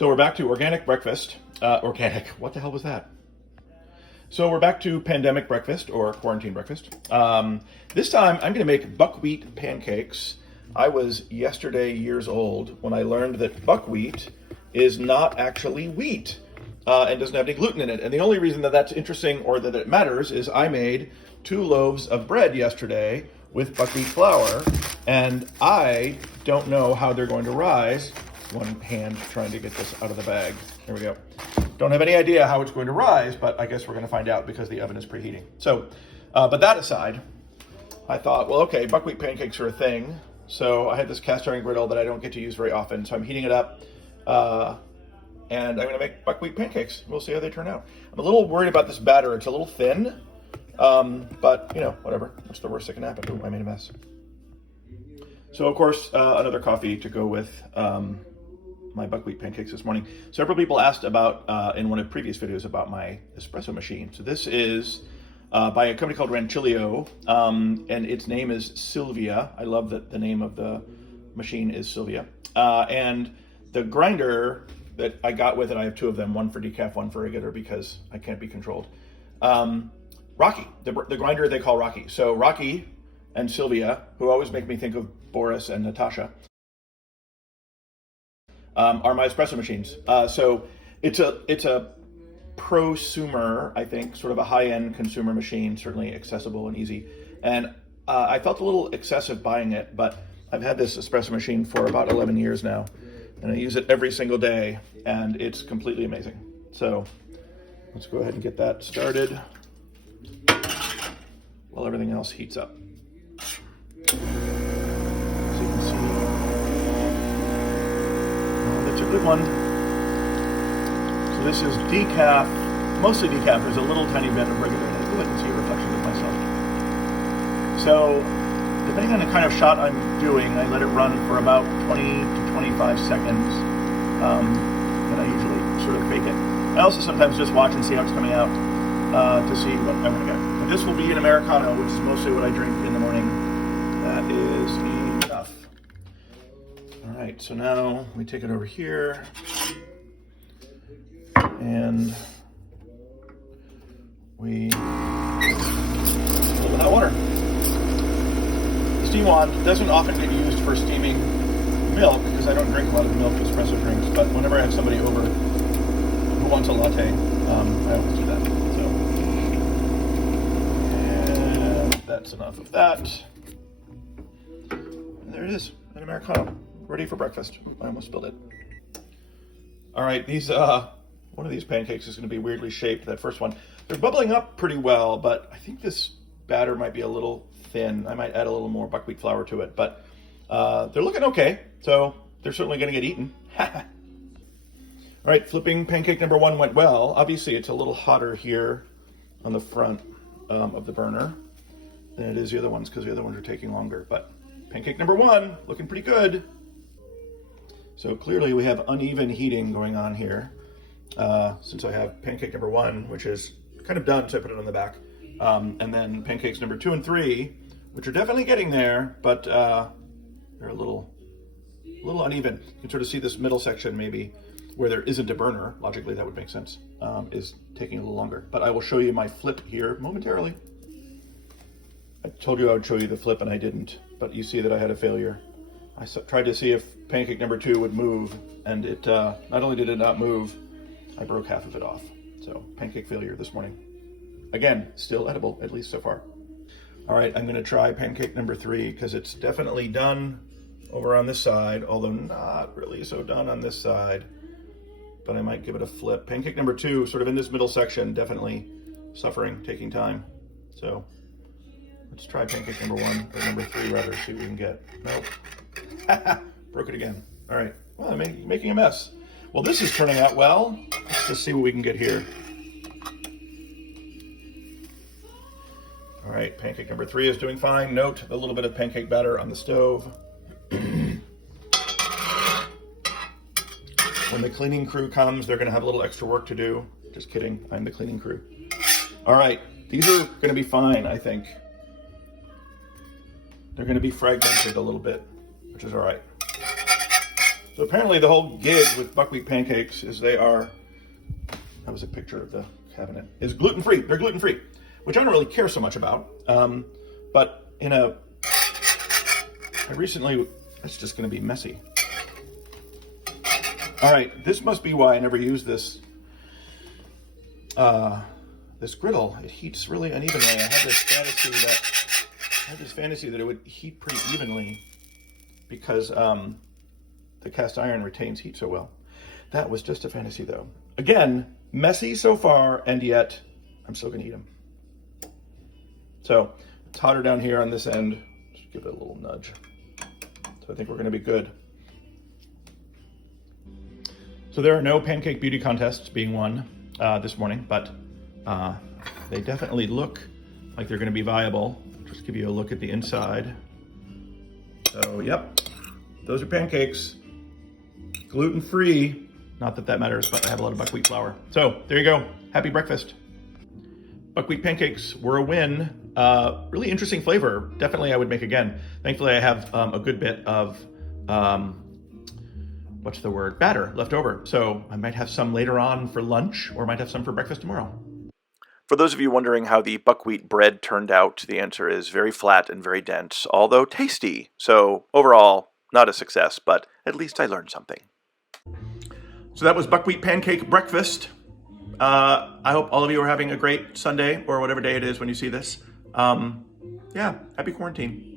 So we're back to organic breakfast. Organic, what the hell was that? So we're back to pandemic breakfast or quarantine breakfast. This time I'm going to make buckwheat pancakes. I was yesterday years old when I learned that buckwheat is not actually wheat and doesn't have any gluten in it. And the only reason that that's interesting or that it matters is I made 2 loaves of bread yesterday with buckwheat flour, and I don't know how they're going to rise. One hand trying to get this out of the bag. There we go. Don't have any idea how it's going to rise, but I guess we're going to find out because the oven is preheating. So, but that aside, I thought, well, okay, buckwheat pancakes are a thing. So I had this cast iron griddle that I don't get to use very often. So I'm heating it up, and I'm going to make buckwheat pancakes. We'll see how they turn out. I'm a little worried about this batter. It's a little thin, but you know, whatever. What's the worst that can happen? Ooh, I made a mess. So of course, another coffee to go with my buckwheat pancakes this morning. Several people asked about, in one of the previous videos, about my espresso machine. So this is by a company called Rancilio, and its name is Sylvia. I love that the name of the machine is Sylvia. And the grinder that I got with it, I have 2 of them, one for decaf, one for regular, because I can't be controlled. Rocky, the grinder they call Rocky. So Rocky and Sylvia, who always make me think of Boris and Natasha, are my espresso machines. So it's a prosumer, I think, sort of a high-end consumer machine, certainly accessible and easy. And I felt a little excessive buying it, but I've had this espresso machine for about 11 years now, and I use it every single day, and it's completely amazing. So let's go ahead and get that started while everything else heats up. Good one. So this is decaf, mostly decaf. There's a little tiny bit of regular. I can see a reflection of myself. So depending on the kind of shot I'm doing, I let it run for about 20 to 25 seconds. And I usually sort of bake it. I also sometimes just watch and see how it's coming out to see what I'm going to get. And this will be an Americano, which is mostly what I drink in the morning. That is enough. All right, so now we take it over here and we fill with hot water. The steam wand doesn't often get used for steaming milk because I don't drink a lot of milk espresso drinks, but whenever I have somebody over who wants a latte, I always do that. So, and that's enough of that. And there it is, an Americano. Ready for breakfast. I almost spilled it. All right, these one of these pancakes is going to be weirdly shaped. That first one, they're bubbling up pretty well, but I think this batter might be a little thin. I might add a little more buckwheat flour to it, but they're looking okay. So they're certainly going to get eaten. All right, flipping pancake number 1 went well. Obviously, it's a little hotter here on the front of the burner than it is the other ones because the other ones are taking longer. But pancake number 1 looking pretty good. So clearly we have uneven heating going on here, since I have pancake number 1, which is kind of done, so I put it on the back. And then pancakes number 2 and 3, which are definitely getting there, but they're a little uneven. You can sort of see this middle section maybe where there isn't a burner. Logically, that would make sense, is taking a little longer. But I will show you my flip here momentarily. I told you I would show you the flip and I didn't, but you see that I had a failure. I tried to see if pancake number 2 would move, and it not only did it not move, I broke half of it off. So pancake failure this morning. Again, still edible, at least so far. All right, I'm gonna try pancake number 3 because it's definitely done over on this side, although not really so done on this side, but I might give it a flip. Pancake number 2, sort of in this middle section, definitely suffering, taking time. So let's try pancake number 1, or number 3 rather, see what we can get. Nope. Broke it again. All right, well, I'm making a mess. Well, this is turning out well. Let's just see what we can get here. All right, pancake number 3 is doing fine. Note a little bit of pancake batter on the stove. When the cleaning crew comes, they're gonna have a little extra work to do. Just kidding, I'm the cleaning crew. All right, these are gonna be fine, I think. They're gonna be fragmented a little bit, which is all right. So apparently the whole gig with buckwheat pancakes is that was a picture of the cabinet, is gluten-free. They're gluten-free, which I don't really care so much about. But it's just gonna be messy. All right, this must be why I never use this this griddle. It heats really unevenly. I had this fantasy that it would heat pretty evenly because the cast iron retains heat so well. That was just a fantasy though. Again, messy so far, and yet I'm still gonna eat them. So it's hotter down here on this end. Just give it a little nudge. So I think we're gonna be good. So there are no pancake beauty contests being won this morning, but they definitely look like they're gonna be viable. Just give you a look at the inside. So yep, those are pancakes, gluten-free. Not that that matters, but I have a lot of buckwheat flour. So there you go, happy breakfast. Buckwheat pancakes were a win. Really interesting flavor. Definitely I would make again. Thankfully I have a good bit of, batter left over. So I might have some later on for lunch, or might have some for breakfast tomorrow. For those of you wondering how the buckwheat bread turned out, the answer is very flat and very dense, although tasty. So overall, not a success, but at least I learned something. So that was buckwheat pancake breakfast. I hope all of you are having a great Sunday, or whatever day it is when you see this. Yeah, happy quarantine.